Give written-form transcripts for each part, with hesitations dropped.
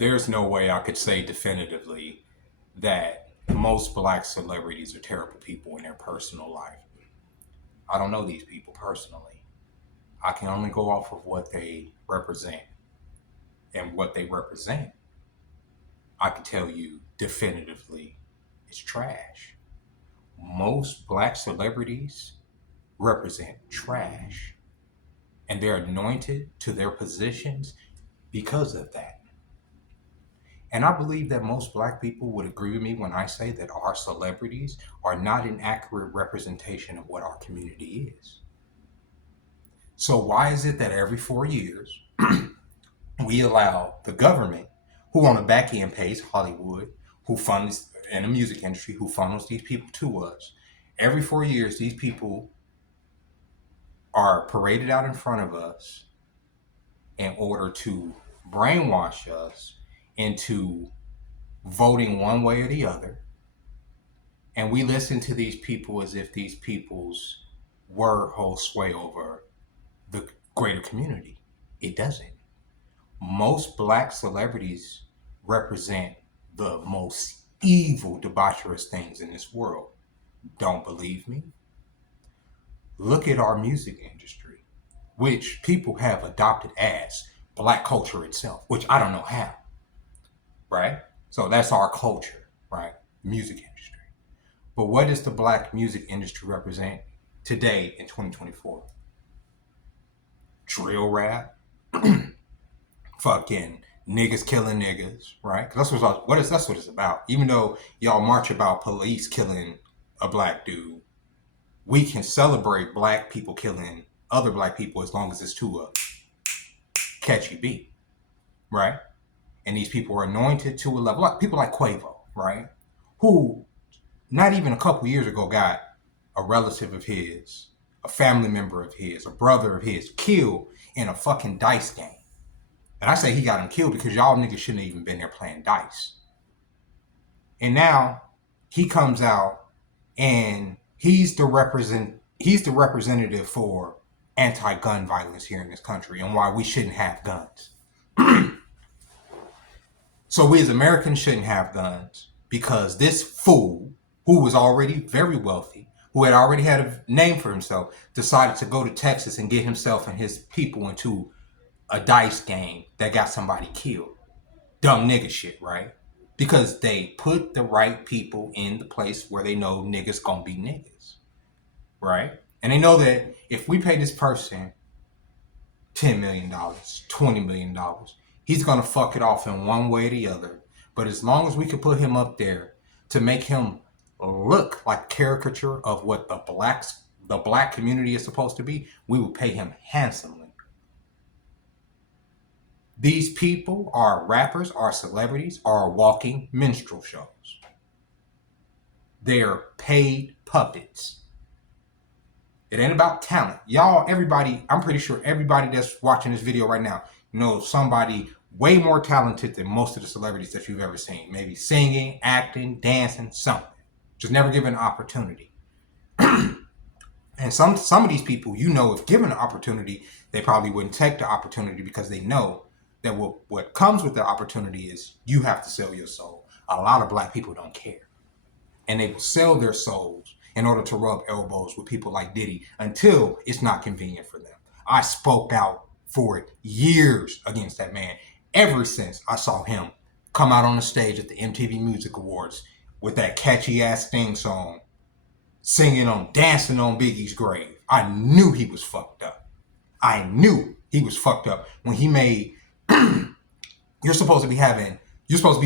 there's no way I could say definitively that most black celebrities are terrible people in their personal life. I don't know these people personally. I can only go off of what they represent. And what they represent, I can tell you definitively, is trash. Most black celebrities represent trash. And they're anointed to their positions because of that. And I believe that most black people would agree with me when I say that our celebrities are not an accurate representation of what our community is. So why is it that every 4 years we allow the government, who on the back end pays Hollywood, who funds in the music industry, who funnels these people to us, every 4 years these people are paraded out in front of us in order to brainwash us into voting one way or the other. And we listen to these people as if these people's word holds sway over the greater community. It doesn't. Most black celebrities represent the most evil, debaucherous things in this world. Don't believe me? Look at our music industry, which people have adopted as black culture itself, which I don't know how, right? So that's our culture, right? Music industry. But what does the black music industry represent today in 2024? Drill rap, fucking niggas killing niggas, right? That's what it's about. Even though y'all march about police killing a black dude, we can celebrate black people killing other black people as long as it's to a catchy beat, right? And these people are anointed to a level, like people like Quavo, right? Who not even a couple years ago got a relative of his, a family member of his, a brother of his killed in a fucking dice game. And I say he got him killed because y'all niggas shouldn't have even been there playing dice. And now he comes out and he's the representative for anti-gun violence here in this country and why we shouldn't have guns. So we as Americans shouldn't have guns because this fool, who was already very wealthy, who had already had a name for himself, decided to go to Texas and get himself and his people into a dice game that got somebody killed. Dumb nigga shit, right? Because they put the right people in the place where they know niggas gonna be niggas, right? And they know that if we pay this person $10 million, $20 million, he's gonna fuck it off in one way or the other. But as long as we can put him up there to make him look like caricature of what the black community is supposed to be, we will pay him handsomely. These people are rappers, are celebrities, are walking minstrel shows. They're paid puppets. It ain't about talent. Y'all, everybody, I'm pretty sure everybody that's watching this video right now knows somebody way more talented than most of the celebrities that you've ever seen. Maybe singing, acting, dancing, something. Just never given an opportunity. And some of these people, if given an opportunity, they probably wouldn't take the opportunity because they know that what comes with the opportunity is you have to sell your soul. A lot of black people don't care. And they will sell their souls in order to rub elbows with people like Diddy until it's not convenient for them. I spoke out for it years against that man ever since I saw him come out on the stage at the MTV Music Awards with that catchy ass theme song, dancing on Biggie's grave. I knew he was fucked up. I knew he was fucked up when he made you're supposed to be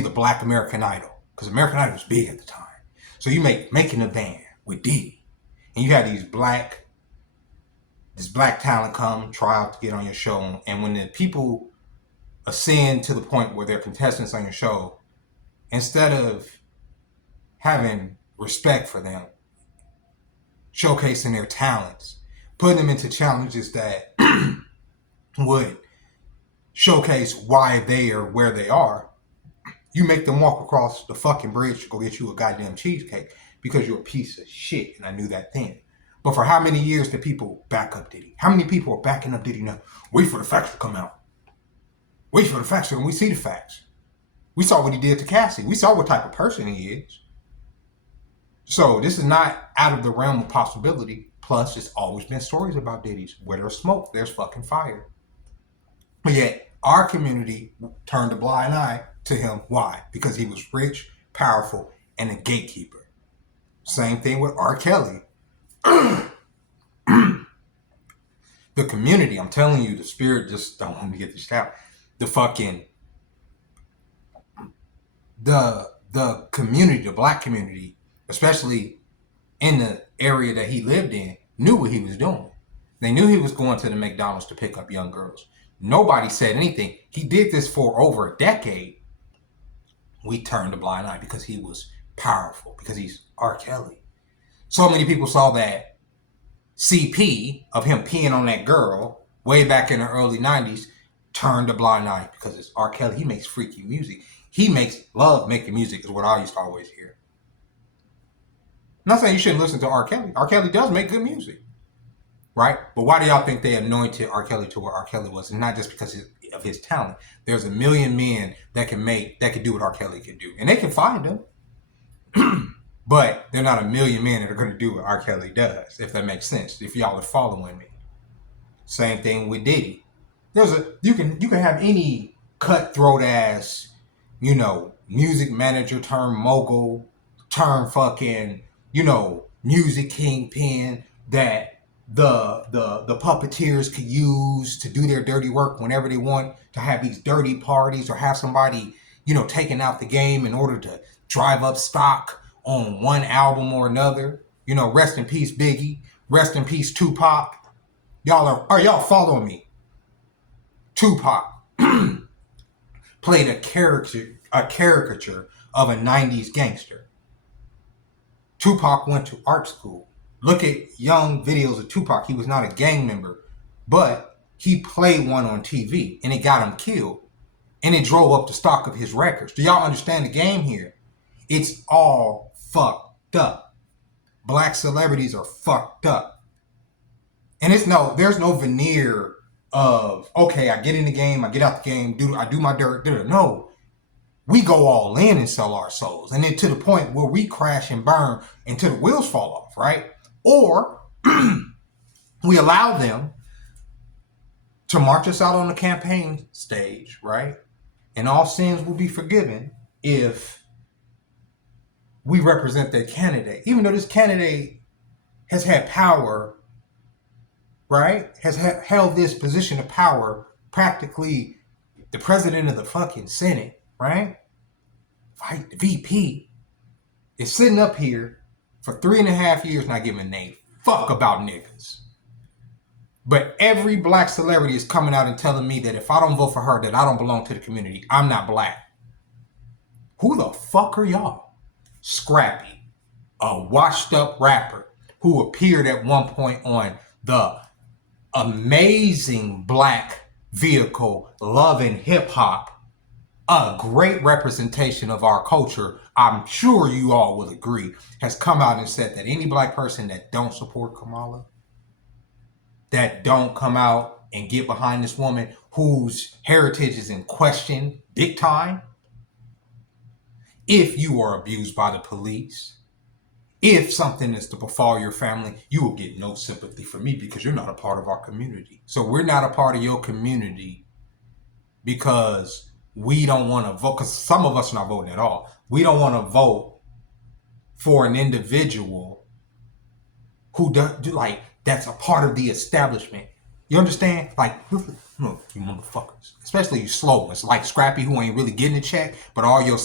the Black American Idol, because American Idol was big at the time. So you making a band with Diddy, and you have this black talent come try out to get on your show, and when the people ascend to the point where they're contestants on your show, instead of having respect for them, showcasing their talents, putting them into challenges that would showcase why they are where they are, you make them walk across the fucking bridge to go get you a goddamn cheesecake because you're a piece of shit, and I knew that then. But for how many years did people back up Diddy? How many people are backing up Diddy now? Wait for the facts to come out. Wait for the facts, and we see the facts. We saw what he did to Cassie. We saw what type of person he is. So this is not out of the realm of possibility. Plus, there's always been stories about Diddy's. Where there's smoke, there's fucking fire. But yet, our community turned a blind eye to him. Why? Because he was rich, powerful, and a gatekeeper. Same thing with R. Kelly. The community, I'm telling you, the spirit just don't want me to get this out. The fucking the community, the black community, especially in the area that he lived in, knew what he was doing. They knew he was going to the McDonald's to pick up young girls. Nobody said anything. He did this for over a decade. We turned a blind eye because he was powerful, because he's R. Kelly. So many people saw that CP of him peeing on that girl way back in the early 90s, turned a blind eye because it's R. Kelly. He makes freaky music. He makes love making music is what I used to always hear. I'm not saying you shouldn't listen to R. Kelly. R. Kelly does make good music, right? But why do y'all think they anointed R. Kelly to where R. Kelly was? And not just because of his talent. There's a million men that can do what R. Kelly can do. And they can find them. But they're not a million men that are going to do what R. Kelly does, if that makes sense. If y'all are following me. Same thing with Diddy. You can have any cutthroat ass, music manager turn mogul, turn fucking, music kingpin that the puppeteers could use to do their dirty work whenever they want, to have these dirty parties or have somebody, taking out the game in order to drive up stock on one album or another. Rest in peace Biggie, rest in peace Tupac. Are y'all following me? Tupac played a caricature of a 90s gangster. Tupac went to art school. Look at young videos of Tupac. He was not a gang member, but he played one on TV and it got him killed. And it drove up the stock of his records. Do y'all understand the game here? It's all fucked up. Black celebrities are fucked up. And there's no veneer of, okay, I get in the game, I get out the game, I do my dirt. No. We go all in and sell our souls. And then to the point where we crash and burn until the wheels fall off, right? Or we allow them to march us out on the campaign stage, right? And all sins will be forgiven if we represent their candidate. Even though this candidate has had power, right? Has held this position of power, practically the president of the fucking Senate, right? Right, the VP is sitting up here for 3.5 years not giving a fuck about niggas. But every black celebrity is coming out and telling me that if I don't vote for her, that I don't belong to the community. I'm not black. Who the fuck are y'all? Scrappy, a washed up rapper who appeared at one point on the amazing black vehicle Love and Hip Hop, a great representation of our culture, I'm sure you all will agree, has come out and said that any black person that don't support Kamala, that don't come out and get behind this woman whose heritage is in question big time, if you are abused by the police, if something is to befall your family, you will get no sympathy from me because you're not a part of our community. So we're not a part of your community because we don't want to vote, because some of us are not voting at all. We don't want to vote for an individual who that's a part of the establishment. You understand? Like, look, you motherfuckers, especially you slow ones like Scrappy, who ain't really getting a check, but all your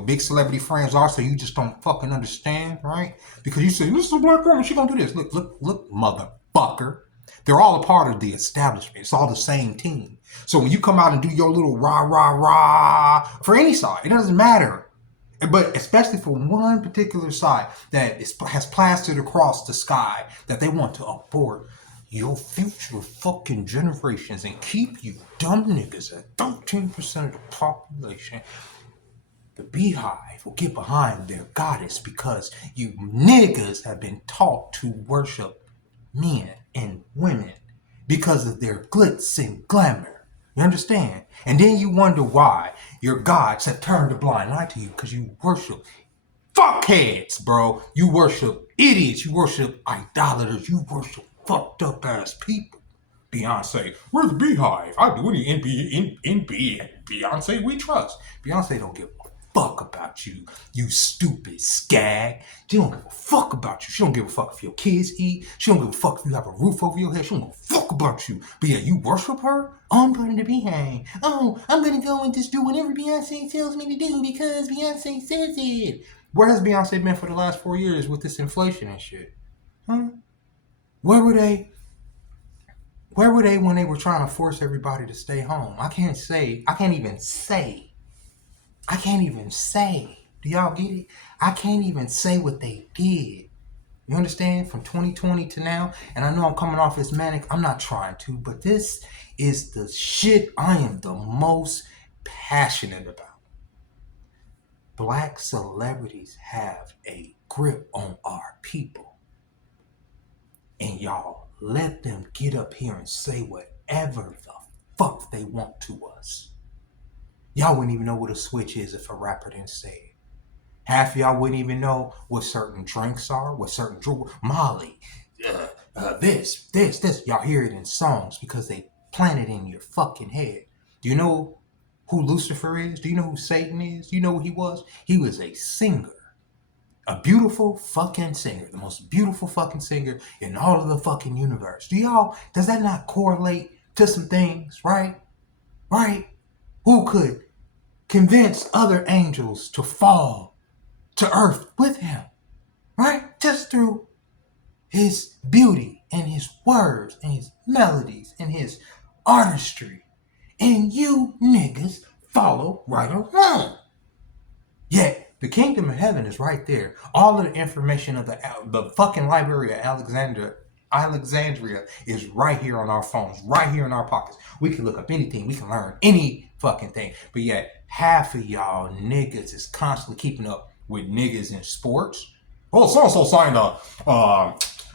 big celebrity friends are, so you just don't fucking understand, right? Because you say, this is a black woman, she gonna do this. Look, motherfucker. They're all a part of the establishment. It's all the same team. So when you come out and do your little rah, rah, rah for any side, it doesn't matter. But especially for one particular side that has plastered across the sky that they want to abort your future fucking generations and keep you dumb niggas at 13% of the population, the beehive will get behind their goddess because you niggas have been taught to worship men and women because of their glitz and glamour. You understand? And then you wonder why your gods have turned a blind eye to you because you worship fuckheads, bro. You worship idiots. You worship idolaters. You worship fucked up ass people. Beyonce, we're the Beehive. I do any in Beyonce we trust. Beyonce don't give a fuck about you, you stupid skag. She don't give a fuck about you. She don't give a fuck if your kids eat. She don't give a fuck if you have a roof over your head. She don't give a fuck about you. But yeah, you worship her? Oh, I'm going to the Beehive. Oh, I'm going to go and just do whatever Beyonce tells me to do because Beyonce says it. Where has Beyonce been for the last 4 years with this inflation and shit? Huh? Where were they? Where were they when they were trying to force everybody to stay home? I can't even say. Do y'all get it? I can't even say what they did. You understand? From 2020 to now, and I know I'm coming off as manic. I'm not trying to, but this is the shit I am the most passionate about. Black celebrities have a grip on our people. And y'all let them get up here and say whatever the fuck they want to us. Y'all wouldn't even know what a switch is if a rapper didn't say it. Half of y'all wouldn't even know what certain drinks are, what certain Molly, this. Y'all hear it in songs because they plant it in your fucking head. Do you know who Lucifer is? Do you know who Satan is? Do you know who he was? He was a singer. A beautiful fucking singer. The most beautiful fucking singer in all of the fucking universe. Does that not correlate to some things, right? Right? Who could convince other angels to fall to earth with him? Right? Just through his beauty and his words and his melodies and his artistry. And you niggas follow right along. Yet, the kingdom of heaven is right there. All of the information of the fucking library of Alexandria is right here on our phones, right here in our pockets. We can look up anything. We can learn any fucking thing. But yet, half of y'all niggas is constantly keeping up with niggas in sports. Well, so-and-so signed a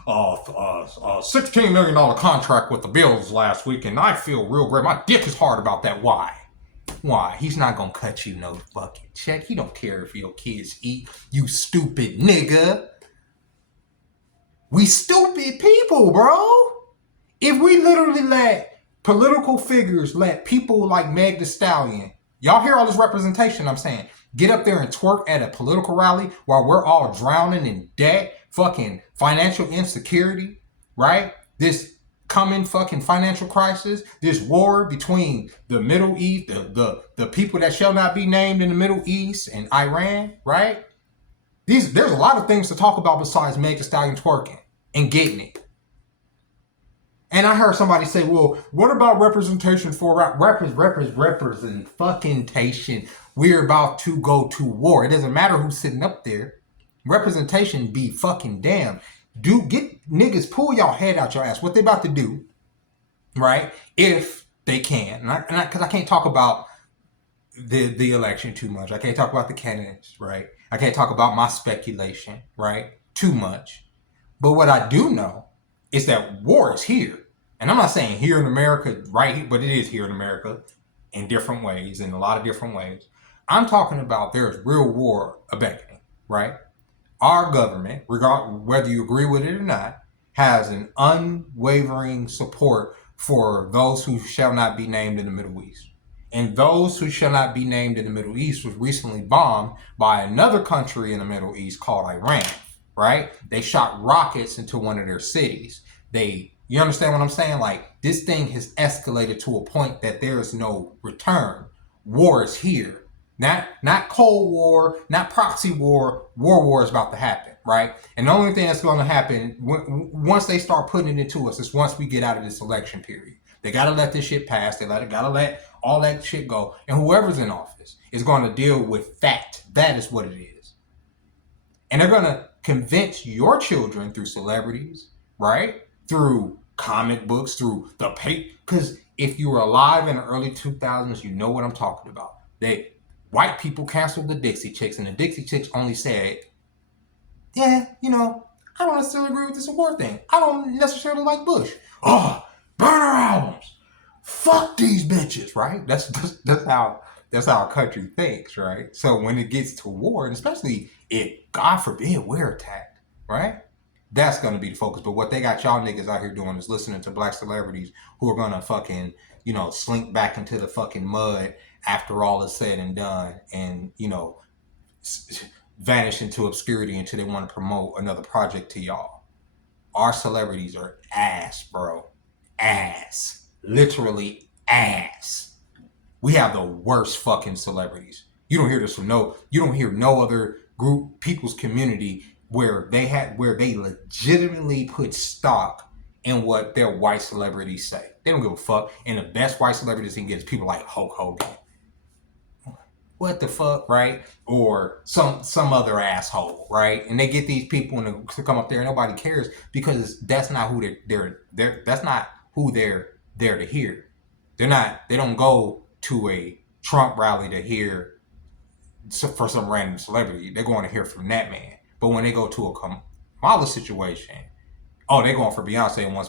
$16 million contract with the Bills last week, and I feel real great. My dick is hard about that. Why? Why? He's not gonna cut you no fucking check. He don't care if your kids eat, you stupid nigga. We stupid people, bro. If we literally let political figures, let people like Meg Thee Stallion, y'all hear all this representation I'm saying, get up there and twerk at a political rally while we're all drowning in debt, fucking financial insecurity, right? This coming fucking financial crisis, this war between the Middle East, the people that shall not be named in the Middle East and Iran, right? There's a lot of things to talk about besides Meg Thee Stallion twerking and getting it. And I heard somebody say, well, what about representation for representation? We're about to go to war. It doesn't matter who's sitting up there. Representation be fucking damn. Get niggas, pull y'all head out your ass. What they about to do, right? If they can. Because I can't talk about the election too much. I can't talk about the candidates, right? I can't talk about my speculation, right? Too much. But what I do know is that war is here. And I'm not saying here in America, right here, but it is here in America in different ways, in a lot of different ways. I'm talking about there's real war abating, right? Our government, regardless whether you agree with it or not, has an unwavering support for those who shall not be named in the Middle East. And those who shall not be named in the Middle East was recently bombed by another country in the Middle East called Iran, right? They shot rockets into one of their cities. You understand what I'm saying? Like, this thing has escalated to a point that there is no return. War is here. Not Cold War, not proxy war. War is about to happen, right? And the only thing that's going to happen once they start putting it into us is once we get out of this election period. They got to let this shit pass. They got to let all that shit go. And whoever's in office is going to deal with fact. That is what it is. And they're going to convince your children through celebrities, right? Through comic books, through the paper. Because if you were alive in the early 2000s, you know what I'm talking about. White people canceled the Dixie Chicks, and the Dixie Chicks only said, yeah, I don't necessarily agree with this war thing. I don't necessarily like Bush. Oh, burn our albums. fuck these bitches, right? That's how a country thinks, right? So when it gets to war, and especially if God forbid we're attacked, right? That's gonna be the focus. But what they got y'all niggas out here doing is listening to black celebrities who are gonna fucking, slink back into the fucking mud after all is said and done, and vanish into obscurity until they want to promote another project to y'all. Our celebrities are ass, bro. Ass. Literally ass. We have the worst fucking celebrities. You don't hear this from you don't hear no other group, people's community where they legitimately put stock in what their white celebrities say. They don't give a fuck. And the best white celebrities they can get is people like Hulk Hogan. What the fuck, right? Or some other asshole, right? And they get these people to come up there and nobody cares because that's not who that's not who they're there to hear. They don't go to a Trump rally to hear for some random celebrity. They're going to hear from that man. But when they go to a Kamala situation, they're going for Beyonce, and once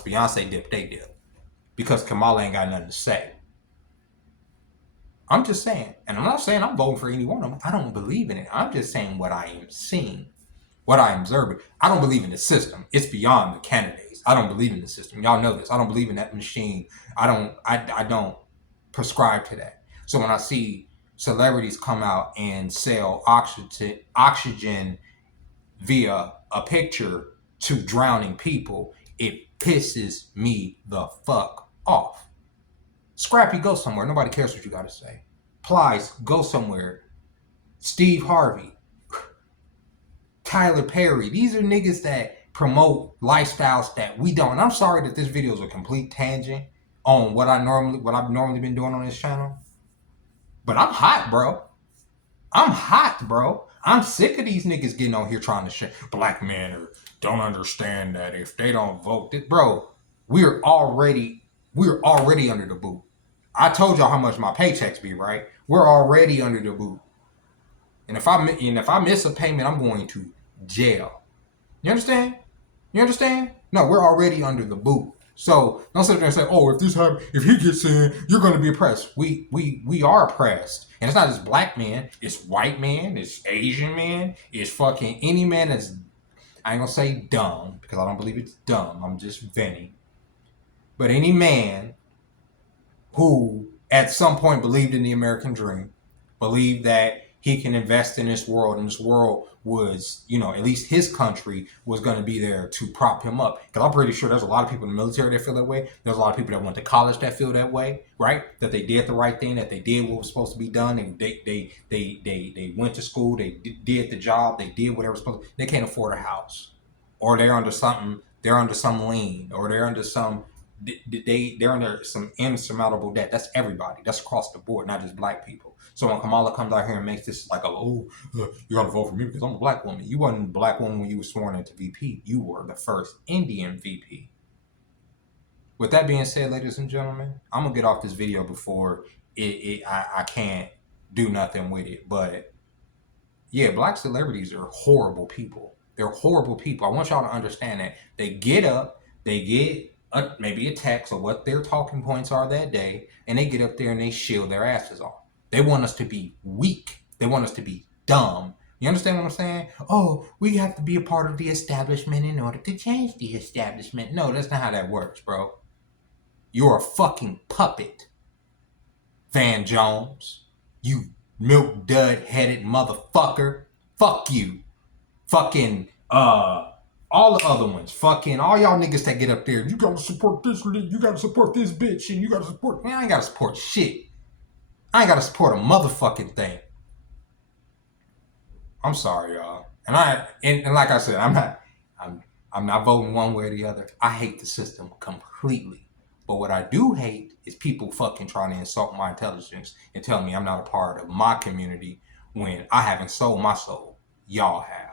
Beyonce dip, they dip. Because Kamala ain't got nothing to say. I'm just saying, and I'm not saying I'm voting for any one of them. I don't believe in it. I'm just saying what I am seeing, what I am observing. I don't believe in the system. It's beyond the candidates. I don't believe in the system. Y'all know this. I don't believe in that machine. I don't prescribe to that. So when I see celebrities come out and sell oxygen via a picture to drowning people, it pisses me the fuck off. Scrappy, go somewhere. Nobody cares what you got to say. Plies, go somewhere. Steve Harvey, Tyler Perry. These are niggas that promote lifestyles that we don't. And I'm sorry that this video is a complete tangent on what I've normally been doing on this channel. But I'm hot, bro. I'm sick of these niggas getting on here trying to shit. Black men don't understand that if they don't vote, bro. We're already under the boot. I told y'all how much my paychecks be, right? We're already under the boot. And if I miss a payment, I'm going to jail. You understand? No, we're already under the boot. So don't sit there and say, if he gets in, you're going to be oppressed. We are oppressed. And it's not just black men. It's white men. It's Asian men. It's fucking any man that's, I ain't going to say dumb, because I don't believe it's dumb. I'm just venting. But any man who at some point believed in the American dream, believed that he can invest in this world, and this world was, at least his country was going to be there to prop him up. Because I'm pretty sure there's a lot of people in the military that feel that way. There's a lot of people that went to college that feel that way, right? That they did the right thing, that they did what was supposed to be done, and they went to school, they did the job, they did whatever was supposed to. They can't afford a house, or they're under some lien, or they're under some insurmountable debt. That's everybody. That's across the board, not just black people. So when Kamala comes out here and makes this like, you got to vote for me because I'm a black woman. You wasn't a black woman when you were sworn into VP. You were the first Indian VP. With that being said, ladies and gentlemen, I'm gonna get off this video before I can't do nothing with it. But yeah, black celebrities are horrible people. They're horrible people. I want y'all to understand that. They get up, they get maybe a text of what their talking points are that day, and they get up there and they shield their asses off. They want us to be weak. They want us to be dumb. You understand what I'm saying? Oh, we have to be a part of the establishment in order to change the establishment. No, that's not how that works, bro. You're a fucking puppet, Van Jones. You milk dud headed motherfucker. Fuck you. Fucking all the other ones, fucking all y'all niggas that get up there, you gotta support this, you gotta support this bitch, and you gotta support. Man, I ain't gotta support shit. I ain't gotta support a motherfucking thing. I'm sorry, y'all. And like I said, I'm not voting one way or the other. I hate the system completely. But what I do hate is people fucking trying to insult my intelligence and tell me I'm not a part of my community when I haven't sold my soul. Y'all have.